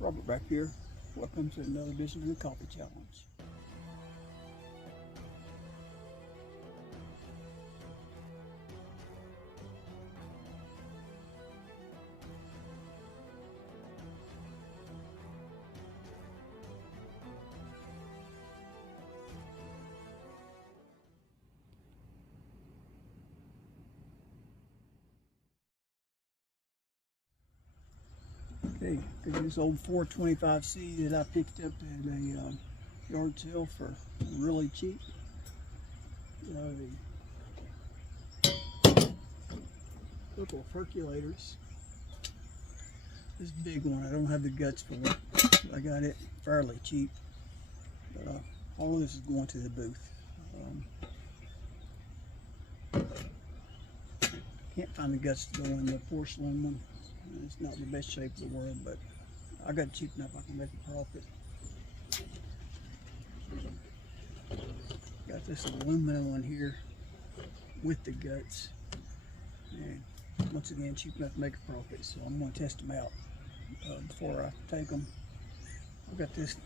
Robert back here. Welcome to another edition of the Coffee Challenge. Okay, got this old 425C that I picked up at a yard sale for really cheap. Couple of Percolators. This big one, I don't have the guts for it. I got it fairly cheap. But all of this is going to the booth. Can't find the guts to go in the porcelain one. It's not the best shape in the world, but I got it cheap enough I can make a profit. Got this aluminum one here with the guts, and once again cheap enough to make a profit. So I'm going to test them out before I take them. I've got this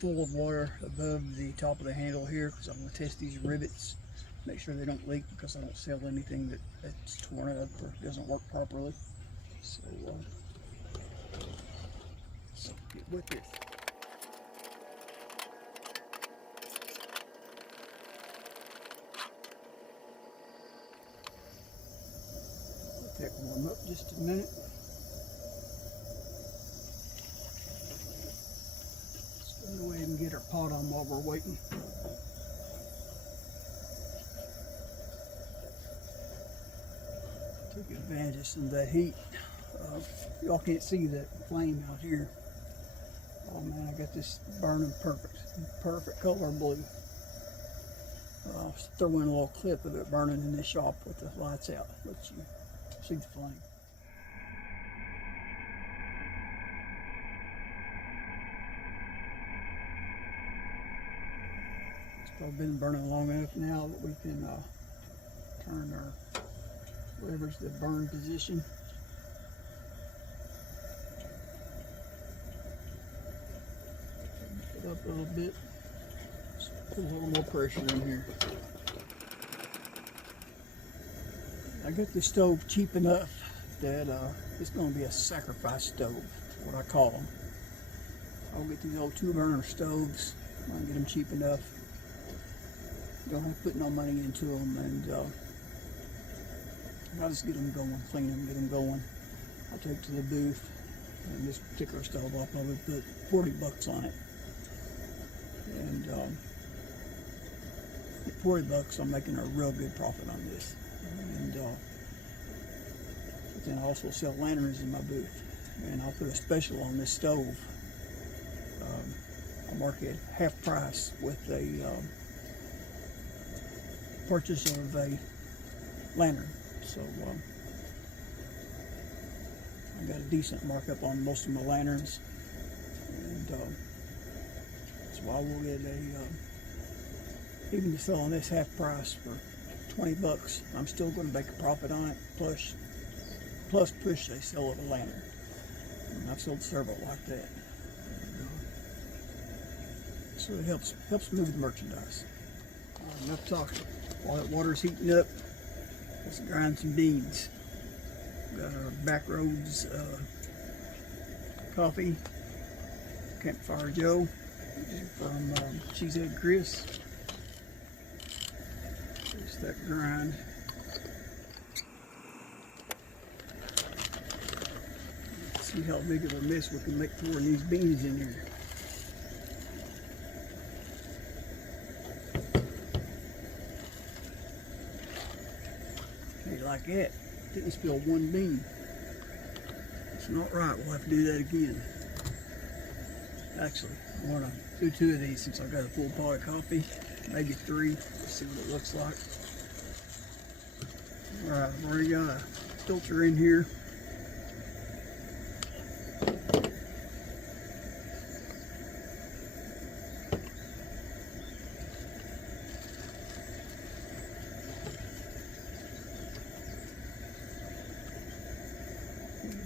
full of water above the top of the handle here because I'm going to test these rivets, make sure they don't leak, because I don't sell anything that's torn up or doesn't work properly. So, get with it. Let that warm up just a minute. Let's go ahead and get our pot on while we're waiting. Take advantage of some of that heat. Y'all can't see that flame out here. Oh man, I got this burning perfect color blue. I'll throw in a little clip of it burning in the shop with the lights out, let you see the flame. It's probably been burning long enough now that we can turn our whatever's the burn position. Put up a little bit. Just put a little more pressure in here. I got the stove cheap enough that it's going to be a sacrifice stove, what I call them. I'll get these old 2-burner stoves. I'll get them cheap enough. Don't have to put no money into them, and I'll just get them going, clean them, get them going. I'll take it to the booth, and this particular stove I'll probably put 40 bucks on it. And at 40 bucks I'm making a real good profit on this. And but then I also sell lanterns in my booth, and I'll put a special on this stove. I'll mark it half price with a purchase of a lantern. So I got a decent markup on most of my lanterns, and so I will get even selling this half price for 20 bucks. I'm still going to make a profit on it. Plus push, they sell it a lantern. And I've sold several like that. So it helps move the merchandise. Enough talking. While that water's heating up, let's grind some beans. Got our Back Roads coffee, Campfire Joe from Cheesehead Chris. Just that grind. Let's see how big of a mess we can make pouring these beans in here. Okay, like that. Didn't spill one bean. It's not right. We'll have to do that again. Actually, I want to do 2 of these since I've got a full pot of coffee. Maybe 3. Let's see what it looks like. Alright, I've already got a filter in here.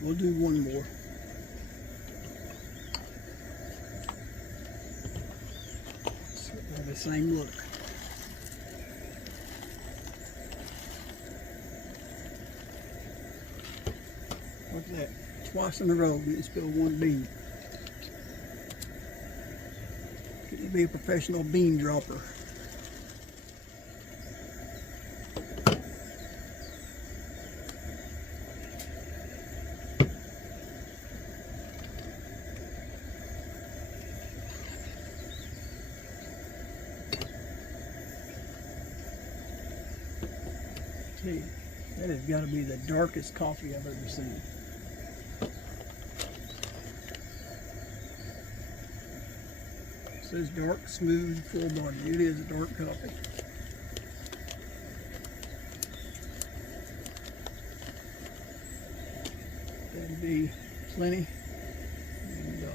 We'll do one more. same look. Look at that. Twice in a row, didn't spill one bean. Getting to be a professional bean dropper. That has got to be the darkest coffee I've ever seen. It says dark, smooth, full body. It is a dark coffee. That'd be plenty. And the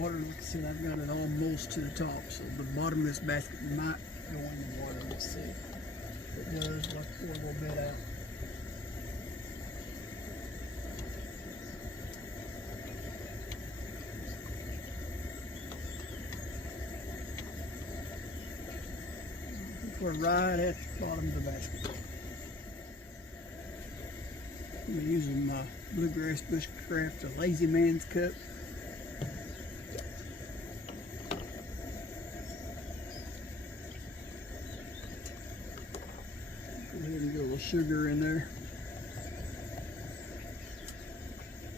water, like I said, I've got it almost to the top, so the bottom of this basket might go in the water. Let's see. It does, let's pour a little bit out. We're right at the bottom of the basket. I'm using my Bluegrass Bushcraft, a Lazy Man's cup. Go ahead and get a little sugar in there.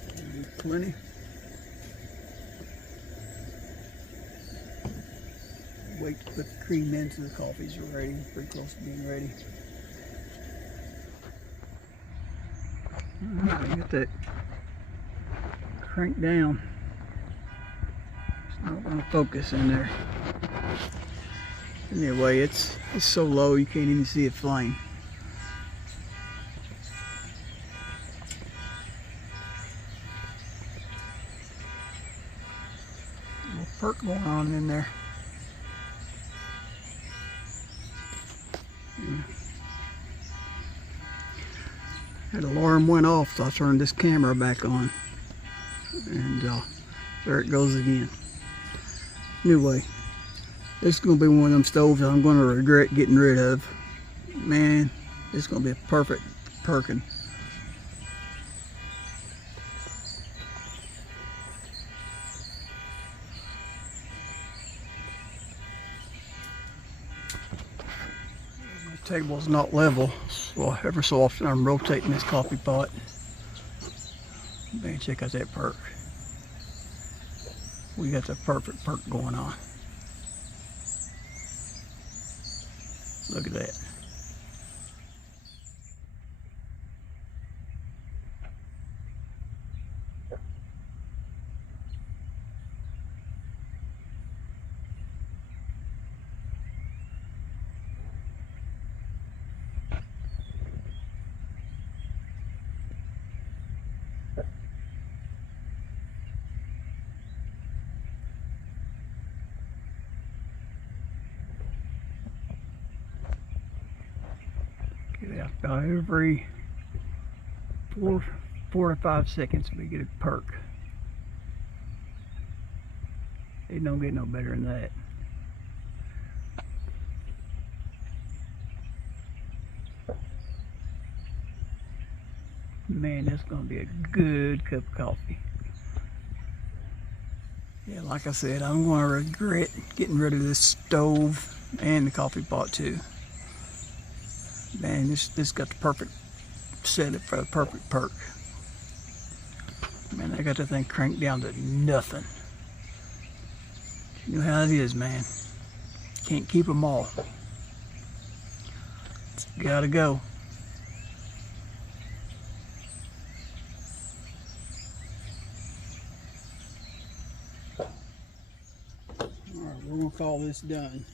That'll be plenty. Wait to put the cream into the coffees. We're ready, pretty close to being ready. Alright, get that cranked down. It's not going to focus in there. Anyway, it's so low you can't even see it flame. A little perk going on in there. That alarm went off, so I turned this camera back on, and there it goes again. Anyway, this is going to be one of them stoves I'm going to regret getting rid of. Man, it's going to be a perfect Perkin. Table's not level, so ever so often I'm rotating this coffee pot. Man, check out that perk. We got the perfect perk going on. Look at that. Get out about every 4 to 5 seconds we get a perk. It don't get no better than that. Man, that's gonna be a good cup of coffee. Yeah, like I said, I'm gonna regret getting rid of this stove and the coffee pot too. Man, this got the perfect setup for the perfect perk. Man, I got the thing cranked down to nothing. You know how it is, man. Can't keep them all. It's gotta go. Alright, we're gonna call this done.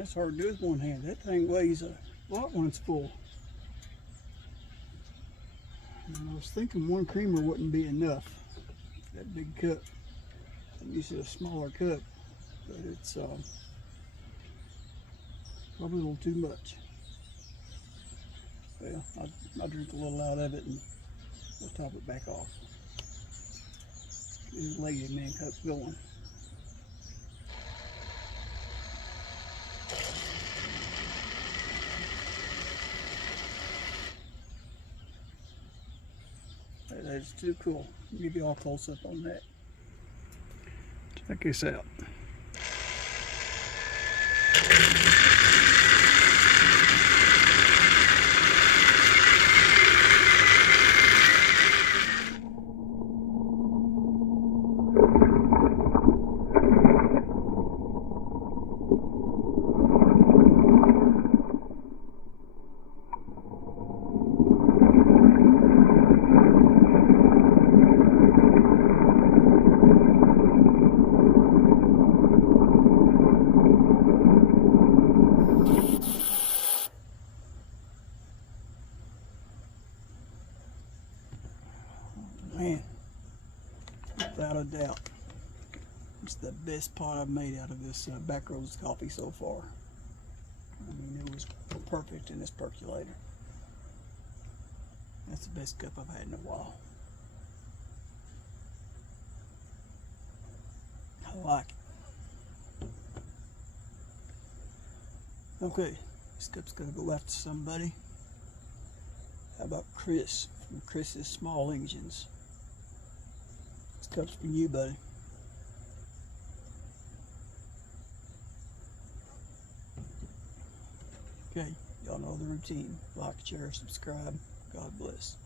That's hard to do with one hand. That thing weighs a lot when it's full. And I was thinking one creamer wouldn't be enough. That big cup. I'm used to a smaller cup, but it's probably a little too much. Well, I'll drink a little out of it and we'll top it back off. Let's get his Lady Man cup going. That is too cool. I'll give you all a close up on that. Check this out. Man, without a doubt, it's the best pot I've made out of this Backroads coffee so far. I mean, it was perfect in this percolator. That's the best cup I've had in a while. I like it. Okay, this cup's gonna go out to somebody. How about Chris from Chris's Small Engines? This cup's for you, buddy. Okay, y'all know the routine. Like, share, subscribe. God bless.